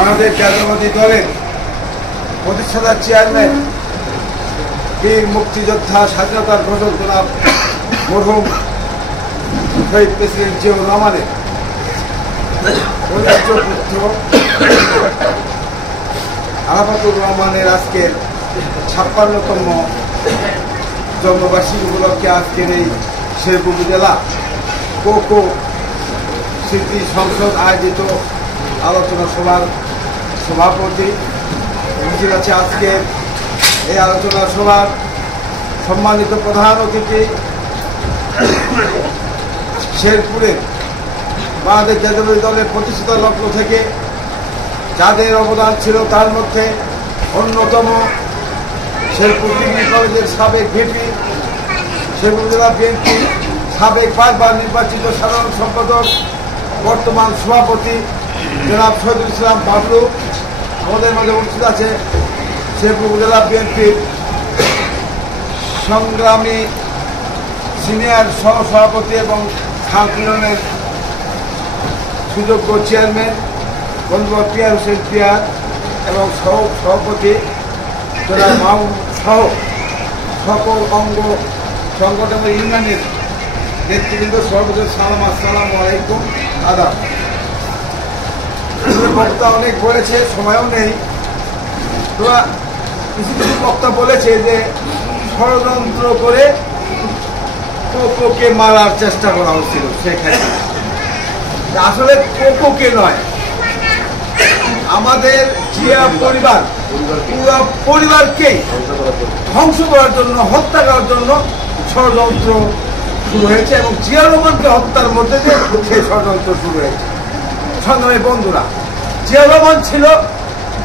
বাংলাদেশ জাতীয়তাবাদী দলের প্রতিষ্ঠাতা চেয়ারম্যান বীর মুক্তিযোদ্ধা স্বাধীনতার ঘোষক জনাব মরহুম শহীদ প্রেসিডেন্ট জিয়াউর রহমানের অনিবার্য পুত্র আরাফাতুর রহমানের আজকের ৫৬তম জন্মবার্ষিকী উপলক্ষে আজকের এই শেরপুর উপজেলা কোকো স্মৃতি সংসদ আয়োজিত আলোচনা সভার সভাপতি উপস্থিত আছে। আজকে এই আলোচনা সভার সম্মানিত প্রধান অতিথি শেরপুরের বাংলাদেশ জাতীয়তাবাদী দলের প্রতিষ্ঠাতা লগ্ন থেকে যাদের অবদান ছিল তার মধ্যে অন্যতম শেরপুর ডিগ্রি কলেজের সাবেক ভিপি, শেরপুর জেলা বিএনপি সাবেক 5 বার নির্বাচিত সাধারণ সম্পাদক, বর্তমান সভাপতি জনাব শহীদুল ইসলাম বাবলু। আমাদের মাঝে উপস্থিত আছে শেরপুর জেলা বিএনপির সংগ্রামী সিনিয়র সহসভাপতি এবং খানপিলনের সুযোগ্য চেয়ারম্যান বন্ধুবাব পিয়ার হোসেন পিয়ার এবং সভাপতি জনাব মাহমুদ সহ সকল অঙ্গ সংগঠনের ইউনিয়নের নেতৃবৃন্দ সর্বদের সালাম, আসসালামু আলাইকুম, আদাব। বক্তা অনেক বলেছে, সময়ও নেই। তোরা কিছু কিছু বক্তা বলেছে যে ষড়যন্ত্র করে কোকোকে মারার চেষ্টা করা হচ্ছিল সেখানে। আসলে কোকোকে নয়, আমাদের জিয়া পরিবার পুরো পরিবারকেই ধ্বংস করার জন্য, হত্যা করার জন্য ষড়যন্ত্র শুরু হয়েছে এবং জিয়া রহমানকে হত্যার মধ্যে দিয়ে সেই ষড়যন্ত্র শুরু হয়েছে। সংগ্রামী বন্ধুরা, জিয়া রহমান ছিল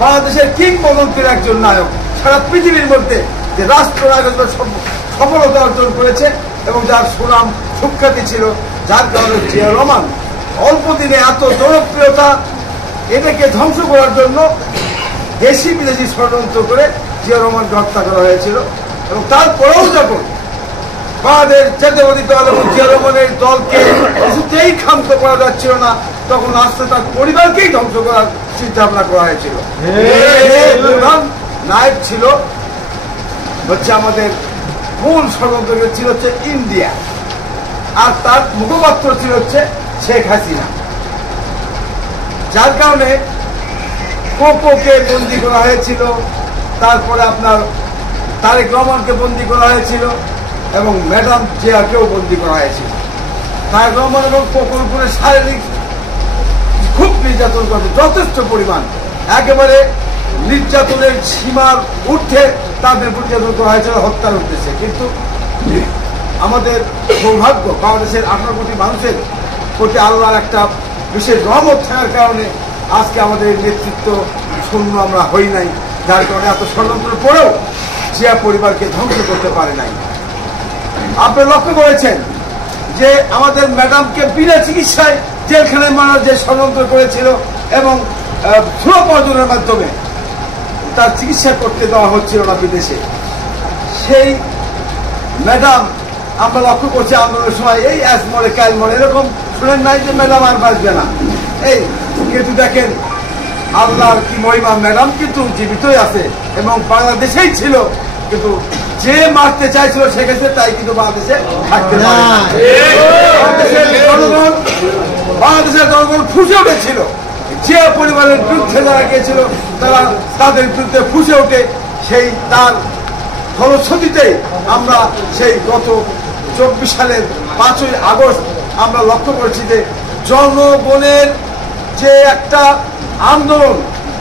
বাংলাদেশের কিংবদন্তির একজন নায়ক। সারা পৃথিবীর মধ্যে যে রাষ্ট্রনায়ক সফলতা অর্জন করেছে এবং যার সুনাম সুখ্যাতি ছিল, যার কারণে জিয়া রহমান অল্প দিনে এত জনপ্রিয়তা, এটাকে ধ্বংস করার জন্য দেশি বিদেশি ষড়যন্ত্র করে জিয়া রহমানকে হত্যা করা হয়েছিল। এবং তারপরেও যখন বাংলাদেশ জাতীয়তাবাদী দল এবং জিয়া রহমানের দলকে কিছুতেই ক্ষান্ত করা যাচ্ছিল না, তখন আস্তে তার পরিবারকেই ধ্বংস করার চিন্তা ভাবনা করা হয়েছিল। প্রধান নায়ক ছিল হচ্ছে আমাদের মূল ষড়যন্ত্র ছিল হচ্ছে ইন্ডিয়া, আর তার মুখপাত্র ছিল হচ্ছে শেখ হাসিনা। যার কারণে কোকোকে বন্দী করা হয়েছিল, তারপরে আপনার তারেক রহমানকে বন্দী করা হয়েছিল এবং ম্যাডাম জিয়াকেও বন্দী করা হয়েছিল। তারেক রহমান এবং কোকোর উপরে শারীরিক খুব নির্যাতন করছে, যথেষ্ট পরিমাণ, একেবারে নির্যাতনের সীমার ঊর্ধ্বে তাদের নির্যাতন করা হয়েছিল হত্যার উদ্দেশ্যে। কিন্তু আমাদের সৌভাগ্য, বাংলাদেশের 18 কোটি মানুষের প্রতি আল্লাহর একটা বিশেষ রহমত থাকার কারণে আজকে আমাদের নেতৃত্ব শূন্য আমরা হই নাই, যার কারণে এত ষড়যন্ত্র পরেও জিয়া পরিবারকে ধ্বংস করতে পারে নাই। আপনি লক্ষ্য করেছেন যে আমাদের ম্যাডামকে বিনা চিকিৎসায় জেলখানায় মারার যে ষড়যন্ত্র করেছিল এবং স্লো পয়জনের মাধ্যমে তার চিকিৎসা করতে দেওয়া হচ্ছিল না বিদেশে, সেই ম্যাডাম আমরা লক্ষ্য করছি আন্দোলনের সময় এই আজ মরে কাল মরে এরকম শুনেন নাই যে ম্যাডাম আর বাঁচবে না। এই কিন্তু দেখেন আল্লাহর কি মহিমা, ম্যাডাম কিন্তু জীবিতই আছে এবং বাংলাদেশেই ছিল, কিন্তু যে মারতে চাইছিল সেক্ষেত্রে তাই কিন্তু বাংলাদেশে থাকতে পারে না। বাংলাদেশের জনগণ ফুসে উঠেছিল, যে পরিবারের বিরুদ্ধে যারা গিয়েছিল তারা তাদের বিরুদ্ধে ফুসে উঠে সেই তার ফলশ্রুতিতে আমরা সেই গত 24 সালের 5ই আগস্ট আমরা লক্ষ্য করেছি যে জনগণের যে একটা আন্দোলন,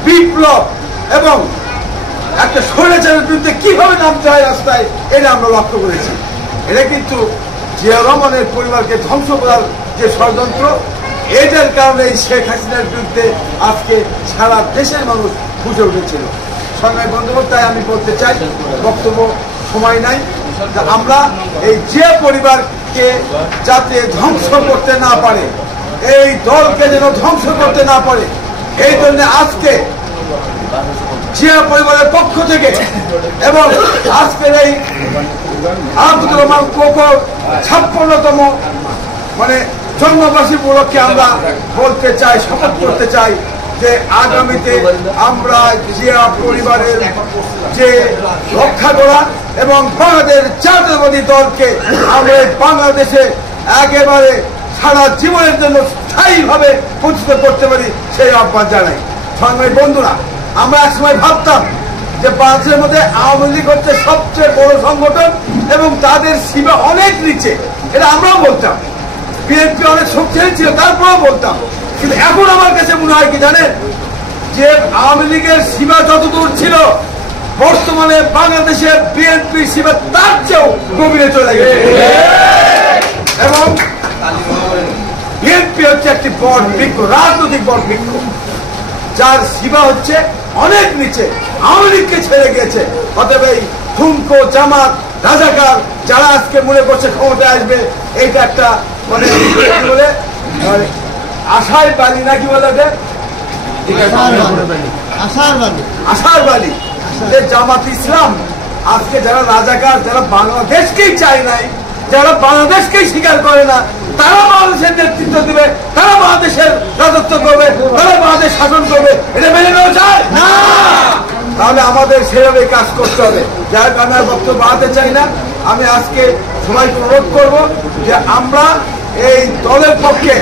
বিপ্লব এবং একটা স্বৈরাচারের বিরুদ্ধে কিভাবে নামতে হয় রাস্তায়, এটা আমরা লক্ষ্য করেছি। এটা কিন্তু জিয়া রহমানের পরিবারকে ধ্বংস করার যে ষড়যন্ত্র, এটার কারণে এই শেখ হাসিনার বিরুদ্ধে আজকে সারা দেশের মানুষ বুঝে উঠেছিল। সংগ্রামী বন্ধুগণ, তাই আমি বলতে চাই, বক্তব্য সময় নাই, আমরা এই জিয়া পরিবারকে যাতে ধ্বংস করতে না পারে, এই দলকে যেন ধ্বংস করতে না পারে, এই জন্য আজকে জিয়া পরিবারের পক্ষ থেকে এবং আজকের এই আরাফাতুর রহমান কোকোর 56তম জন্মবার্ষিকী উপলক্ষে আমরা বলতে চাই, শপথ করতে চাই যে আগামীতে আমরা জিয়া পরিবারের যে রক্ষা করা এবং বাংলাদেশ জাতীয়তাবাদী দলকে আমরা বাংলাদেশে একেবারে সারা জীবনের জন্য স্থায়ীভাবে প্রতিষ্ঠিত করতে পারি সেই আহ্বান জানাই। সংগ্রামী বন্ধুরা, আমরা একসময় ভাবতাম যে বাংলাদেশের মধ্যে আওয়ামী লীগ হচ্ছে সবচেয়ে বড় সংগঠন এবং তাদের সীমা অনেক নিচে, এটা আমরাও বলতাম। বিএনপি অনেক শক্তিশালী ছিল, তারপরেও বলতাম। কিন্তু এখন আমার কাছে মনে হয় কি জানেন, যে আওয়ামী লীগের সীমা যতদূর ছিল, বর্তমানে বাংলাদেশের বিএনপির সীমা তার চেয়েও গভীরে চলে গেছে। এবং বিএনপি হচ্ছে একটি বড় বৃক্ষ, রাজনৈতিক বড় বৃক্ষ, যার সীমা হচ্ছে অনেক নিচে, আওয়ামী লীগকে ছেড়ে গেছে। অতএব এই ঠুনকো, জামাত, রাজাকার যারা আজকে মনে করছে ক্ষমতায় আসবে, এইটা একটা মানে বলে আশার বালি নাকি বলে আশার বালি। যে জামাত ইসলাম আজকে যারা রাজাকার, যারা বাংলাদেশকেই চায় নাই, যারা বাংলাদেশকেই স্বীকার করে না, তারা বাংলাদেশের নেতৃত্ব দিবে, তারা বাংলাদেশের রাজত্ব করবে, তারা বাংলাদেশ শাসন করবে, এটা মেনে নেওয়া যায় না। তাহলে আমাদের সেভাবে কাজ করতে হবে। যার কারণে বক্তব্য বাড়াতে চাই না। আমি আজকে সবাইকে অনুরোধ করবো যে আমরা এই দলের পক্ষে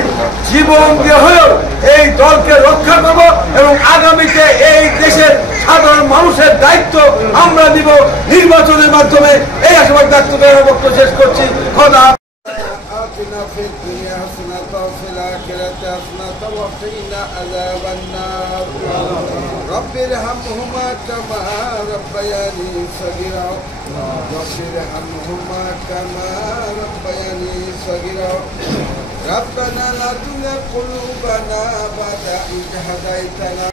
জীবন দিয়ে হলেও এই দলকে রক্ষা করব এবং আগামীতে এই দেশের সাধারণ মানুষের দায়িত্ব আমরা নিব নির্বাচনের মাধ্যমে। এই আশাবাদ ব্যক্ত করে বক্তব্য শেষ করছি। খোদা। آتنا في الدنيا حسنة وفي الآخرة حسنة وقنا عذاب النار رب ارحمهما كما ربياني صغيرا رب ارحمهما كما ربياني صغيرا ربنا لا تزغ قلوبنا بعد إذ هديتنا